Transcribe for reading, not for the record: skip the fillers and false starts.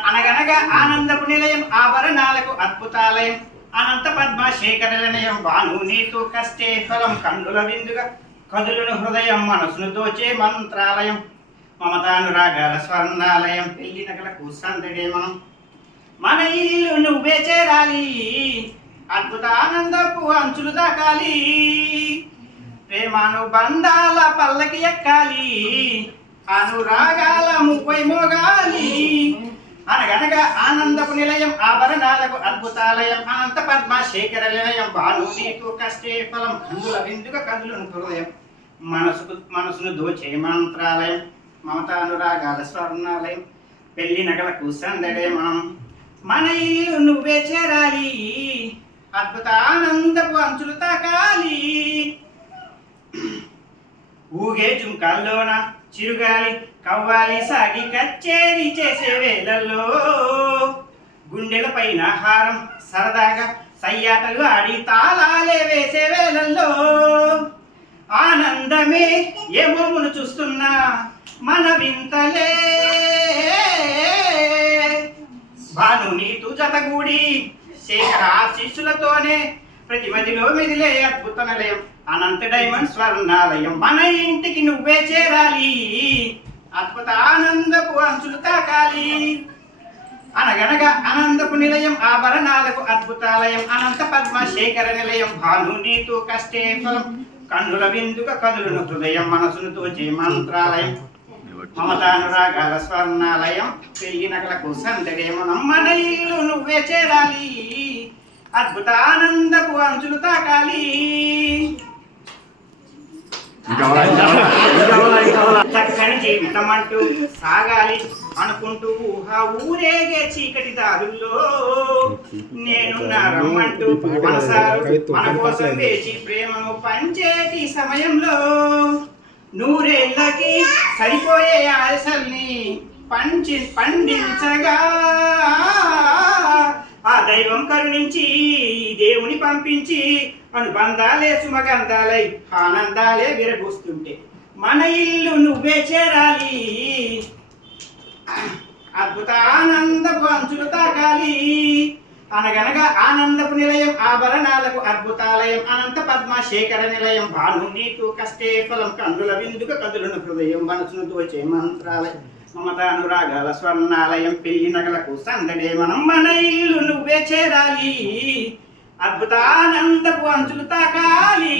అనగనగా ఆనందపు నిలయం ఆభరణాలకు అద్భుతాలయం అనంత పద్మశేఖర నిలయం భాను నీతు కష్టే ఫలం కండుల విందుగా కదులును హృదయం మనసును దోచే మంత్రాలయం మమతానురాగాల స్వర్ణాలయం పెళ్లి నగలకు సందడే మనం మన ఇల్లు నువ్వే చేరాలి అద్భుత ఆనందపు అంచులు దాకాలి ప్రేమానుబంధాల పల్లకి ఎక్కాలి అనురాగాల ముప్పై మోగాలి అనగనగా ఆనందపు నిలయం ఆభరణాలకు అద్భుతాలయం అనంత పద్మశేఖర నిలయం భాను నీతు కష్టే ఫలం కందుల విందుగా కదులును హృదయం మనసును దోచే మంత్రాలయం మమతానురాగాల స్వర్ణాలయం పెళ్లి నగలకు సందడే మనం మన ఇల్లు నువ్వే చేరాలి అద్భుత ఆనందపు అంచులు తాకాలి ఊగే జుంకాల్లోన చిరుగాలి కవ్వాలి సాగి కచ్చేరి చేసే వేళల్లో గుండెల పైన హారం సరదాగా సయ్యాటలు ఆడి తాళాలే వేసే వేళల్లో ఆనందమే ఏమోమును చూస్తున్నా మన వింతలే భాను నీతు జతగూడి శేఖర ఆశీస్సులతోనే ప్రతి మదిలో మెదిలే అద్భుత నిలయం అనంత డైమండ్ స్వర్ణాలయం మన ఇంటికి నువ్వే చేరాలి అద్భుత ఆనందపు అంచులు తాకాలి అనగనగా ఆనందపు నిలయం ఆభరణాలకు అద్భుతాలయం అనంత పద్మశేఖర నిలయం భాను నీతు కష్టే ఫలం కన్నుల విందుగా కదులును హృదయం మనసును తోచే మంత్రాలయం మమతానురాగాల స్వర్ణాలయం పెళ్లి నగలకు సందడే మనం మన ఇల్లు నువ్వే చేరాలి అద్భుత ఆనందపు అంచులు తాకాలి చక్కని జీవితం అంటూ సాగాలి అనుకుంటూ ఊరేగే చీకటి దారుల్లో నేనున్నా రమ్మంటూ మనసారు మన కోసం వేచి ప్రేమను పంచేటి సమయంలో నూరేళ్ళకి సరిపోయే ఆశల్ని పండించగా ఆ దైవం కరుణించి దేవుని పంపించి అనుబంధాలే సుమగంధాలై ఆనందాలే విరబూస్తుంటే మన ఇల్లు నువ్వే చేరాలి అద్భుత ఆనందపు అంచులు తాకాలి అనగనగా ఆనందపు నిలయం ఆభరణాలకు అద్భుతాలయం అనంత పద్మశేఖర నిలయం భాను నీతు కష్టే ఫలం కందుల విందుగా కదులును హృదయం మనసును దోచే మంత్రాలయం మమతానురాగాల స్వర్ణాలయం పెళ్లి నగలకు సందడే మనం మన ఇల్లు నువ్వే చేరాలి అద్భుత ఆనందపు అంచులు తాకాలి